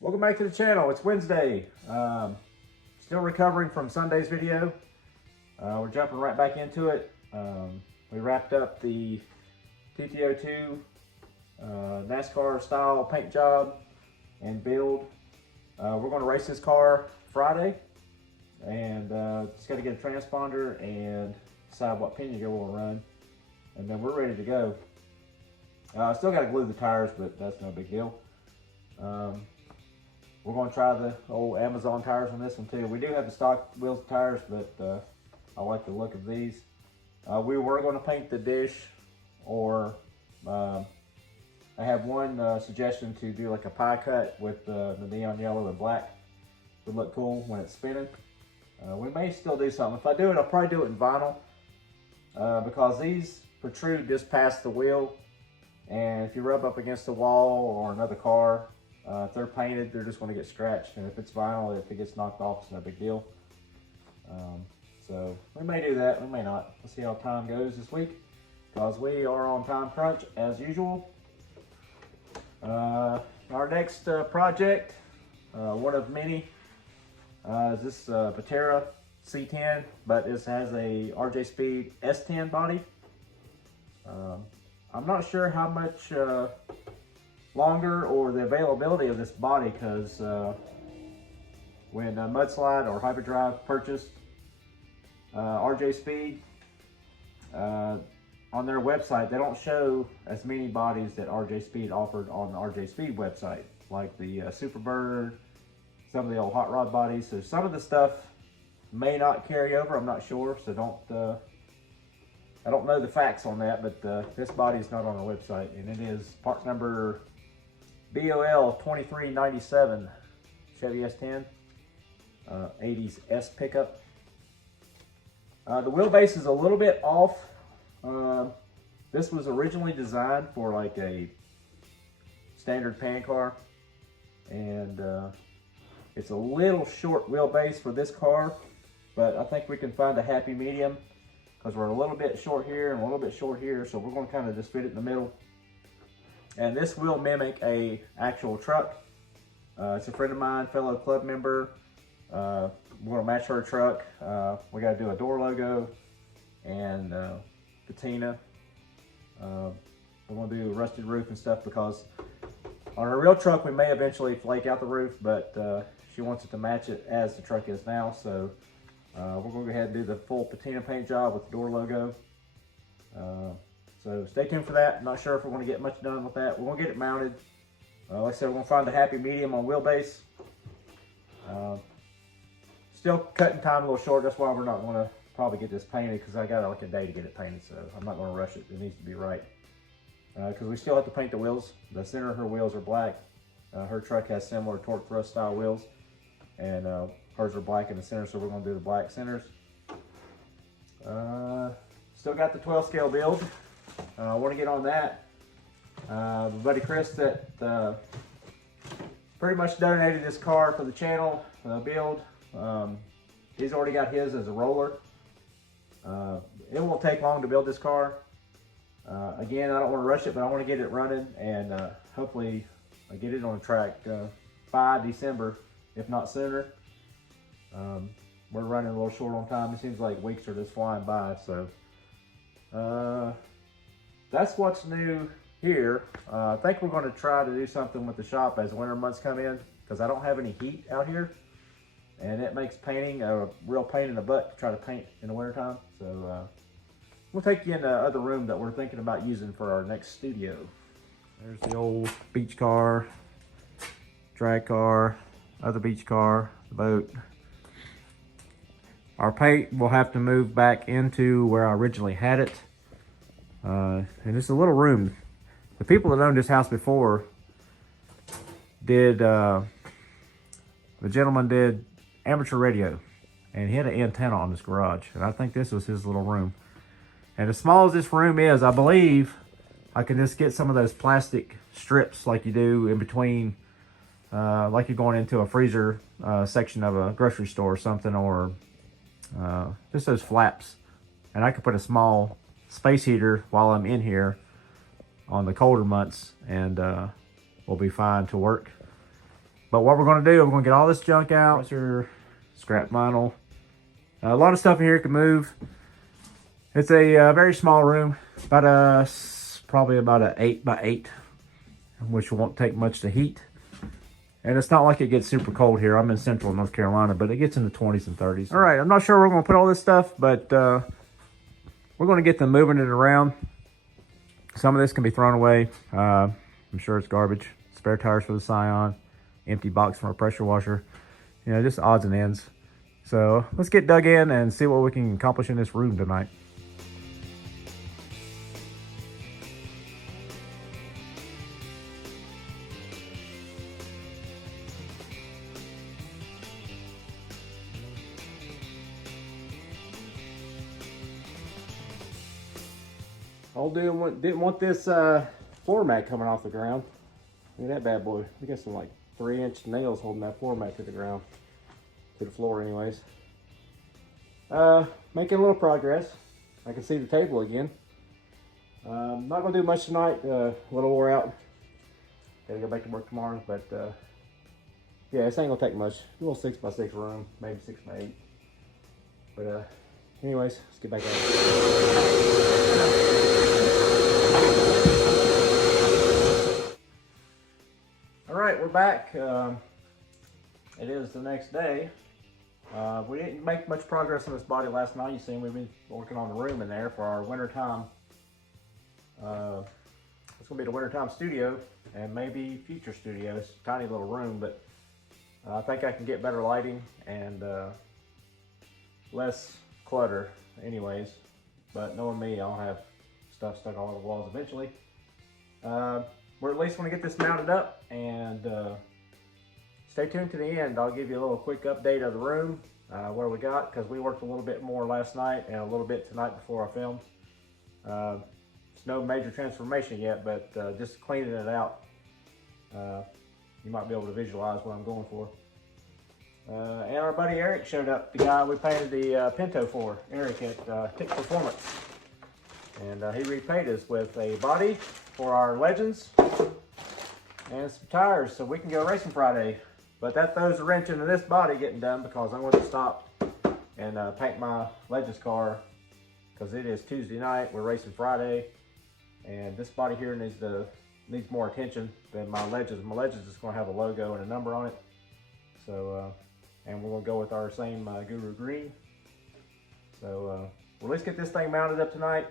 Welcome back to the channel. It's Wednesday. Still recovering from Sunday's video. We're jumping right back into it. We wrapped up the TT02 NASCAR style paint job and build. We're going to race this car Friday, and just got to get a transponder and decide what pinion gear we'll run, and then we're ready to go. Still got to glue the tires, but that's no big deal. We're going to try the old Amazon tires on this one too. We do have the stock wheels and tires, but I like the look of these. We were going to paint the dish, or I have one suggestion to do like a pie cut with the neon yellow and black. Would look cool when it's spinning. We may still do something. If I do it, I'll probably do it in vinyl because these protrude just past the wheel, and if you rub up against the wall or another car, if they're painted, they're just going to get scratched, and if it's vinyl, if it gets knocked off, it's no big deal. So we may do that, we may not. We'll see how time goes this week, because we are on time crunch as usual. Our next project, one of many, is this Patera C10, but this has a RJ Speed S10 body. I'm not sure how much longer or the availability of this body, because when Mudslide or Hyperdrive purchased RJ Speed, on their website they don't show as many bodies that RJ Speed offered on the RJ Speed website, like the Superbird, some of the old hot rod bodies. So some of the stuff may not carry over, I'm not sure, so I don't know the facts on that, but this body is not on our website, and it is part number BOL 2397 Chevy S10 80s S pickup. The wheelbase is a little bit off. This was originally designed for like a standard pan car, and it's a little short wheelbase for this car, but I think we can find a happy medium, because we're a little bit short here and a little bit short here, so we're going to kind of just fit it in the middle. And this will mimic a actual truck. It's a friend of mine, fellow club member. We're going to match her truck. We got to do a door logo and patina. We're going to do a rusted roof and stuff, because on her real truck we may eventually flake out the roof, but she wants it to match it as the truck is now. So we're going to go ahead and do the full patina paint job with the door logo. So stay tuned for that. I'm not sure if we're going to get much done with that. We're going to get it mounted. Like I said, we're going to find a happy medium on wheelbase. Still cutting time a little short. That's why we're not going to probably get this painted, because I got like a day to get it painted. So I'm not going to rush it. It needs to be right. Because we still have to paint the wheels. The center of her wheels are black. Her truck has similar torque thrust style wheels, and hers are black in the center, so we're going to do the black centers. Still got the 12 scale build. I want to get on that. My buddy Chris that pretty much donated this car for the channel build. He's already got his as a roller. It won't take long to build this car. Again, I don't want to rush it, but I want to get it running, and hopefully I get it on the track by December, if not sooner. We're running a little short on time. It seems like weeks are just flying by. So that's what's new here. I think we're going to try to do something with the shop as winter months come in, because I don't have any heat out here, and it makes painting a real pain in the butt to try to paint in the wintertime. So we'll take you in the other room that we're thinking about using for our next studio. There's the old beach car, drag car, other beach car, the boat. Our paint will have to move back into where I originally had it. And it's a little room. The people that owned this house before did, the gentleman did amateur radio, and he had an antenna on his garage, and I think this was his little room. And as small as this room is, I believe I can just get some of those plastic strips like you do in between, like you're going into a freezer section of a grocery store or something, or just those flaps. And I could put a small space heater while I'm in here on the colder months, and we'll be fine to work. But what we're going to do, we're going to get all this junk out. Scrap vinyl. A lot of stuff in here can move. It's a very small room, probably about an 8 by 8, which won't take much to heat. And it's not like it gets super cold here. I'm in central North Carolina, but it gets in the 20s and 30s. All right, I'm not sure where we're going to put all this stuff, but we're going to get them moving it around. Some of this can be thrown away. I'm sure it's garbage. Spare tires for the Scion, empty box from a pressure washer. You know, just odds and ends. So let's get dug in and see what we can accomplish in this room tonight. Old dude didn't want this floor mat coming off the ground. Look at that bad boy. We got some like 3-inch nails holding that floor mat to the ground. To the floor anyways. Making a little progress. I can see the table again. Not gonna do much tonight, a little wore out. Gotta go back to work tomorrow, but yeah, this ain't gonna take much. A little 6 by 6 room, maybe 6 by 8. But anyways, let's get back at it. All right, we're back. It is the next day. We didn't make much progress on this body last night. You seen we've been working on the room in there for our wintertime. It's gonna be the wintertime studio and maybe future studio. It's a tiny little room, but I think I can get better lighting and less clutter anyways. But knowing me, I'll have stuff stuck all over the walls eventually. We're at least gonna get this mounted up, and stay tuned to the end. I'll give you a little quick update of the room, what we got, because we worked a little bit more last night and a little bit tonight before I filmed. It's no major transformation yet, but just cleaning it out, you might be able to visualize what I'm going for. And our buddy Eric showed up, the guy we painted the Pinto for, Eric at Tick Performance. And he repaid us with a body for our Legends and some tires so we can go racing Friday. But that throws a wrench into this body getting done, because I'm going to stop and paint my Legends car, because it is Tuesday night, we're racing Friday, and this body here needs more attention than my Legends. My Legends is going to have a logo and a number on it. So and we're going to go with our same Guru Green. So we'll at least get this thing mounted up tonight,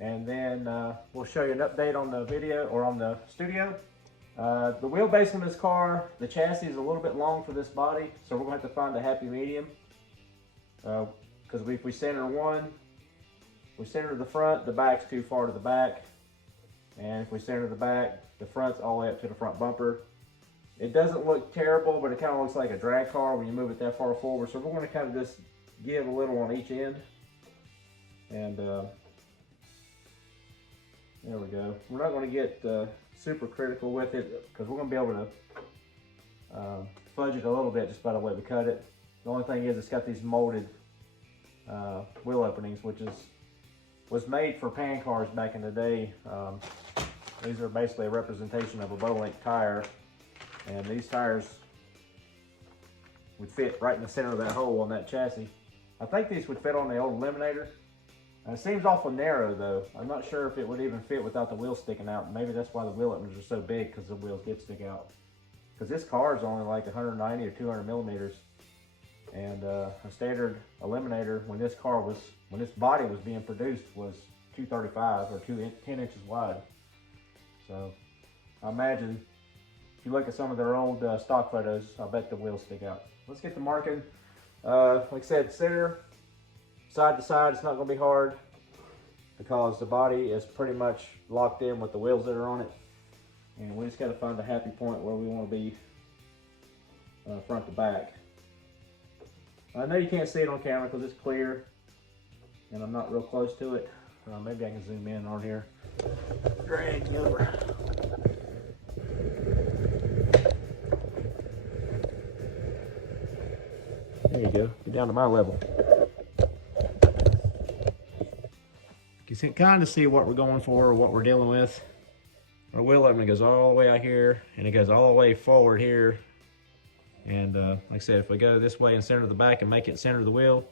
and then we'll show you an update on the video, or on the studio. The wheelbase on this car, the chassis is a little bit long for this body, so we're going to have to find a happy medium. Because if we center one, we center the front, the back's too far to the back. And if we center the back, the front's all the way up to the front bumper. It doesn't look terrible, but it kind of looks like a drag car when you move it that far forward. So we're going to kind of just give a little on each end. And there we go. We're not going to get super critical with it, because we're going to be able to fudge it a little bit just by the way we cut it. The only thing is, it's got these molded wheel openings, which was made for pan cars back in the day. These are basically a representation of a bow-length tire, and these tires would fit right in the center of that hole on that chassis. I think these would fit on the old Eliminator. It seems awful narrow though. I'm not sure if it would even fit without the wheels sticking out. Maybe that's why the wheel openers are so big, because the wheels did stick out. Because this car is only like 190 or 200 millimeters. And a standard Eliminator, when this body was being produced, was 235 or 10 inches wide. So I imagine if you look at some of their old stock photos, I bet the wheels stick out. Let's get the marking. Like I said, center, side to side, it's not going to be hard, because the body is pretty much locked in with the wheels that are on it. And we just got to find a happy point where we want to be front to back. I know you can't see it on camera because it's clear and I'm not real close to it. Maybe I can zoom in on here. Drag you over. There you go. Get down to my level. You can kind of see what we're going for, or what we're dealing with. Our wheel opening goes all the way out here, and it goes all the way forward here And like I said, if we go this way and center the back and make it center of the wheel,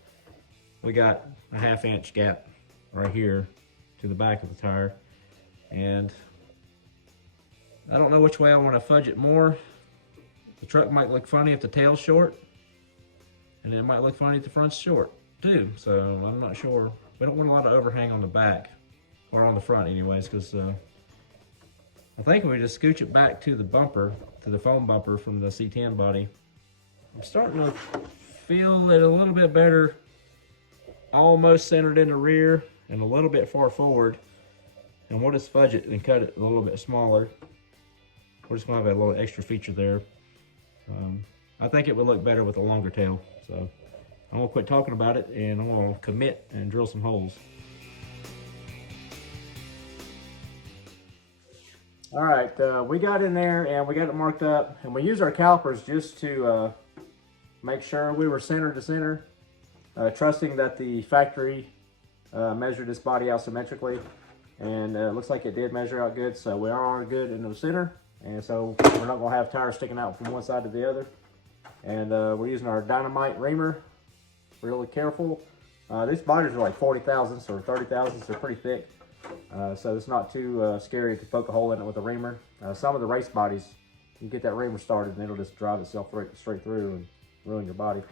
we got a 1/2 inch gap right here to the back of the tire. And I don't know which way I want to fudge it more. The truck might look funny if the tail's short, and it might look funny if the front's short too. So I'm not sure. We don't want a lot of overhang on the back, or on the front anyways, because I think we just scooch it back to the bumper, to the foam bumper from the C10 body. I'm starting to feel it a little bit better, almost centered in the rear and a little bit far forward. And we'll just fudge it and cut it a little bit smaller. We're just gonna have a little extra feature there. I think it would look better with a longer tail. So I'm gonna quit talking about it and I'm gonna commit and drill some holes. All right, we got in there and we got it marked up, and we used our calipers just to make sure we were center to center, trusting that the factory measured this body out symmetrically, and it looks like it did measure out good, so we are good in the center, and so we're not gonna have tires sticking out from one side to the other. And we're using our dynamite reamer, really careful. These bodies are like 40 thousandths or 30 thousandths, they're pretty thick. So it's not too scary to poke a hole in it with a reamer. Some of the race bodies, you get that reamer started and it'll just drive itself straight through and ruin your body.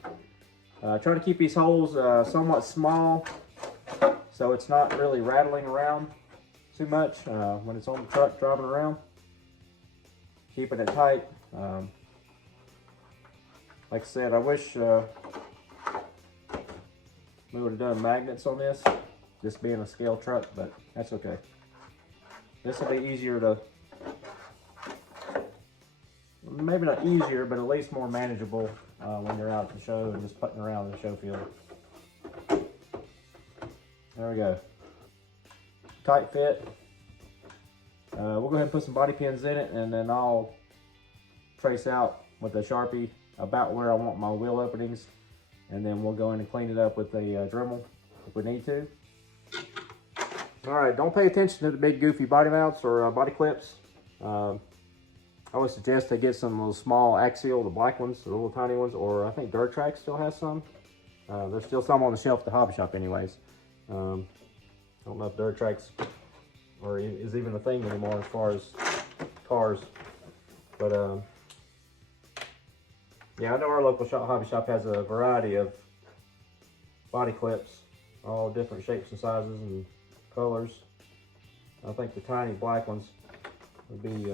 Try to keep these holes somewhat small so it's not really rattling around too much when it's on the truck driving around. Keeping it tight. Like I said, I wish we would have done magnets on this, this being a scale truck, but that's okay. This will be easier to, maybe not easier, but at least more manageable when you're out at the show and just putting around in the show field. There we go. Tight fit. We'll go ahead and put some body pins in it, and then I'll trace out with a Sharpie about where I want my wheel openings, and then we'll go in and clean it up with a Dremel if we need to. All right, don't pay attention to the big goofy body mounts or body clips. I would suggest they get some of those small axial, the black ones, the little tiny ones, or I think Dirt Track still has some. There's still some on the shelf at the hobby shop anyways. I don't know if Dirt Track's or is even a thing anymore as far as cars, but yeah, I know our local hobby shop has a variety of body clips, all different shapes and sizes and colors. I think the tiny black ones would be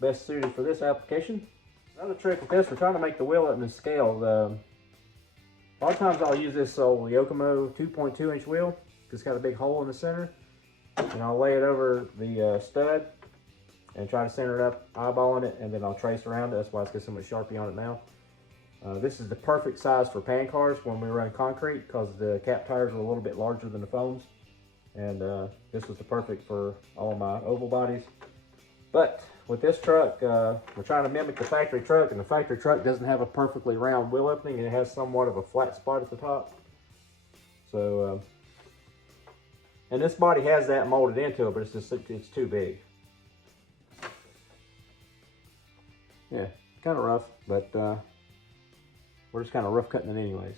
best suited for this application. Another trick with this, we're trying to make the wheel opening scale. A lot of times I'll use this old Yokomo 2.2 inch wheel. It's got a big hole in the center, and I'll lay it over the stud and try to center it up, eyeballing it, and then I'll trace around it. That's why it's got so much Sharpie on it now. This is the perfect size for pan cars when we run concrete, because the cap tires are a little bit larger than the foams. And this was the perfect for all of my oval bodies. But with this truck, we're trying to mimic the factory truck, and the factory truck doesn't have a perfectly round wheel opening. It has somewhat of a flat spot at the top. So, and this body has that molded into it, but it's too big. Yeah, kind of rough, but we're just kind of rough cutting it anyways.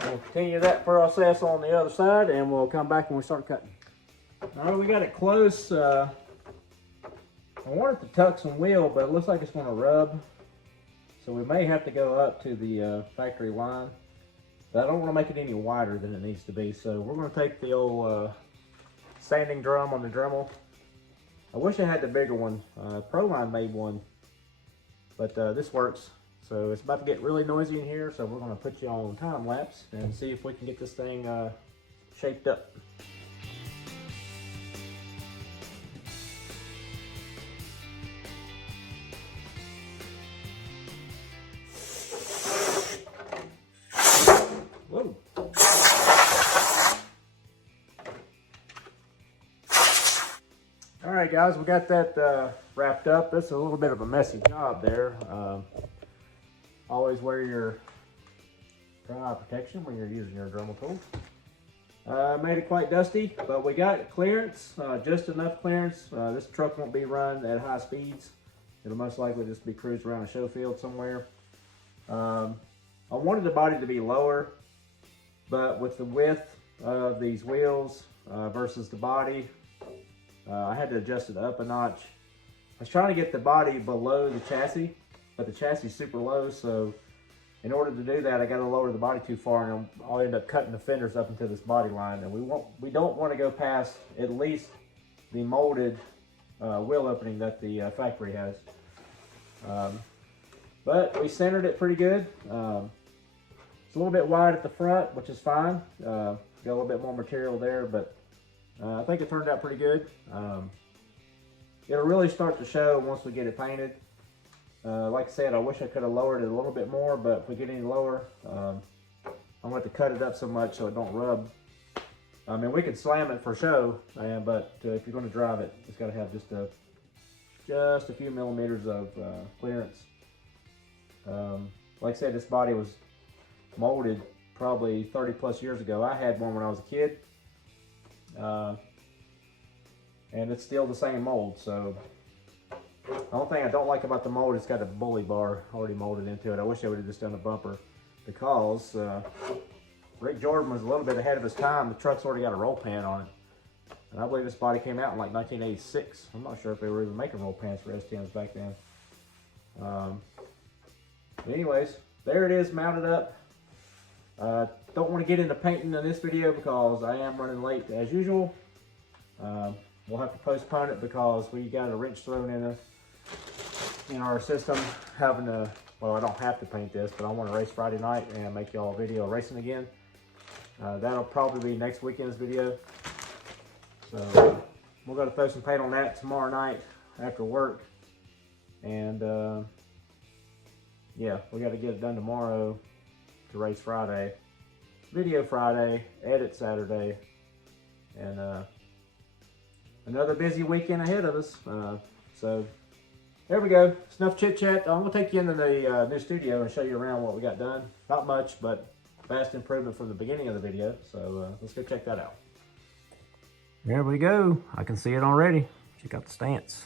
We'll continue that process on the other side, and we'll come back when we start cutting. All right, we got it close. I wanted to tuck some wheel, but it looks like it's going to rub. So we may have to go up to the factory line. But I don't want to make it any wider than it needs to be. So we're going to take the old sanding drum on the Dremel. I wish I had the bigger one. Proline made one, but this works. So it's about to get really noisy in here, so we're going to put you on time lapse and see if we can get this thing shaped up. Whoa. All right, guys, we got that wrapped up. This is a little bit of a messy job there. Always wear your dry eye protection when you're using your Dremel tool. Made it quite dusty, but we got clearance, just enough clearance. This truck won't be run at high speeds, It'll most likely just be cruised around a show field somewhere. I wanted the body to be lower, but with the width of these wheels versus the body, I had to adjust it up a notch. I was trying to get the body below the chassis, but the chassis is super low, so in order to do that, I got to lower the body too far, and I'll end up cutting the fenders up into this body line, and we don't want to go past at least the molded wheel opening that the factory has. But we centered it pretty good. It's a little bit wide at the front, which is fine. Got a little bit more material there, but I think it turned out pretty good. It'll really start to show once we get it painted. Like I said, I wish I could have lowered it a little bit more, but if we get any lower, I'm going to have to cut it up so much so it don't rub. I mean, we could slam it for show, but if you're going to drive it, it's got to have just a few millimeters of clearance. Like I said, this body was molded probably 30 plus years ago. I had one when I was a kid, and it's still the same mold. So the only thing I don't like about the mold, it's got a bully bar already molded into it. I wish I would have just done the bumper, because Rick Jordan was a little bit ahead of his time. The truck's already got a roll pan on it. And I believe this body came out in like 1986. I'm not sure if they were even making roll pans for S10s back then. But anyways, there it is, mounted up. Don't want to get into painting in this video because I am running late as usual. We'll have to postpone it because we got a wrench thrown in our system. Well, I don't have to paint this, but I want to race Friday night and make y'all a video racing again. That'll probably be next weekend's video. So we're going to throw some paint on that tomorrow night after work. And yeah, we got to get it done tomorrow to race Friday. Video Friday, edit Saturday, and another busy weekend ahead of us. So there we go. It's enough chit chat. I'm going to take you into the new studio and show you around what we got done. Not much, but vast improvement from the beginning of the video. So let's go check that out. There we go. I can see it already. Check out the stance.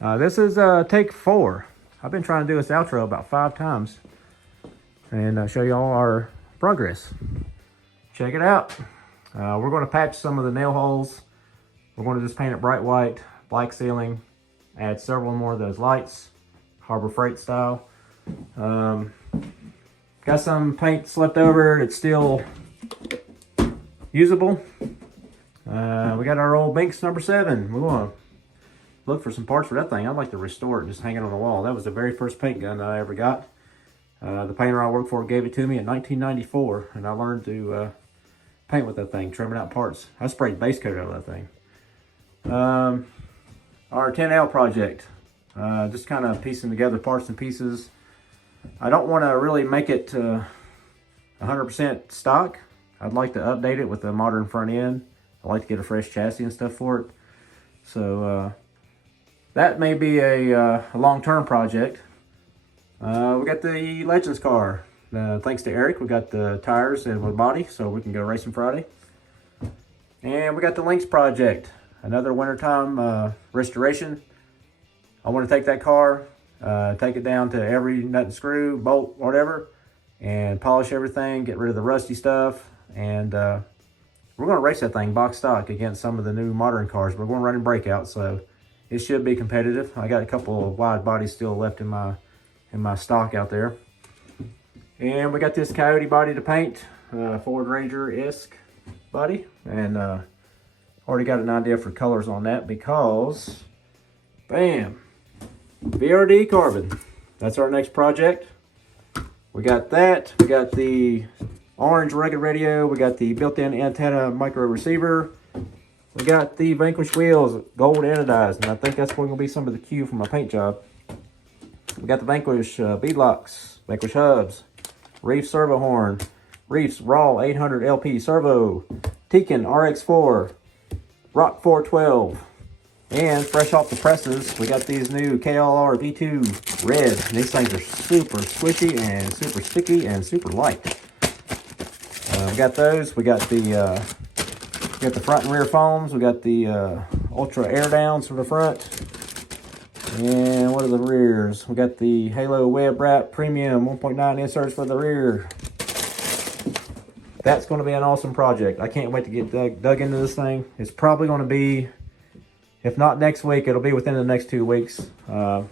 This is take 4. I've been trying to do this outro about 5 times and show y'all our progress. Check it out. We're going to patch some of the nail holes. We're going to just paint it bright white, black ceiling, add several more of those lights, Harbor Freight style. Got some paint left over that's still usable. We got our old Binks number 7. We're going to look for some parts for that thing. I'd like to restore it and just hang it on the wall. That was the very first paint gun I ever got. The painter I worked for gave it to me in 1994, and I learned to paint with that thing, trimming out parts. I sprayed base coat out of that thing. Our 10L project, just kind of piecing together parts and pieces. I don't want to really make it 100% stock. I'd like to update it with a modern front end. I like to get a fresh chassis and stuff for it. So that may be a long-term project. We got the Legends car. Thanks to Eric, we got the tires and the body, so we can go racing Friday. And we got the Lynx project, another wintertime restoration. I want to take that car, take it down to every nut and screw, bolt, whatever, and polish everything, get rid of the rusty stuff, and we're going to race that thing box stock against some of the new modern cars. We're going to run in breakout, so it should be competitive. I got a couple of wide bodies still left in my stock out there. And we got this Coyote body to paint, Ford Ranger-esque body, and already got an idea for colors on that because, bam, VRD carbon. That's our next project. We got that. We got the orange rugged radio. We got the built-in antenna micro receiver. We got the Vanquish wheels, gold anodized, and I think that's going to be some of the cue for my paint job. We got the Vanquish beadlocks, Vanquish hubs, Reef servo horn, Reef's raw 800 LP servo, Tekin RX4, Rock 412, and fresh off the presses, we got these new KLR V2 red. These things are super squishy and super sticky and super light. We got those. We got the front and rear foams. We got the ultra air downs from the front. And what are the rears? We got the Halo Web Wrap Premium 1.9 inserts for the rear. That's going to be an awesome project. I can't wait to get dug into this thing. It's probably going to be, if not next week, it'll be within the next 2 weeks. I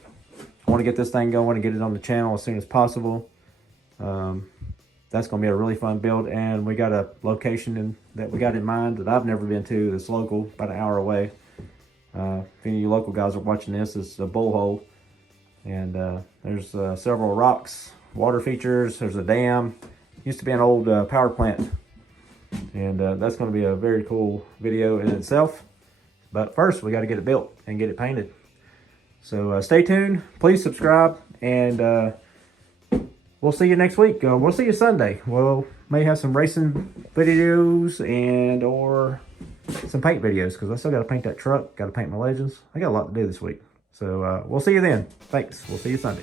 want to get this thing going and get it on the channel as soon as possible. That's going to be a really fun build, and we got a location that we got in mind that I've never been to that's local, about an hour away. If any of you local guys are watching this, it's a bullhole, and there's several rocks, water features, there's a dam. Used to be an old power plant, and that's going to be a very cool video in itself. But first, we got to get it built and get it painted. So stay tuned, please subscribe, and we'll see you next week. We'll see you Sunday. We'll may have some racing videos and or some paint videos, because I still got to paint that truck, got to paint my Legends. I got a lot to do this week. So we'll see you then. Thanks. We'll see you Sunday.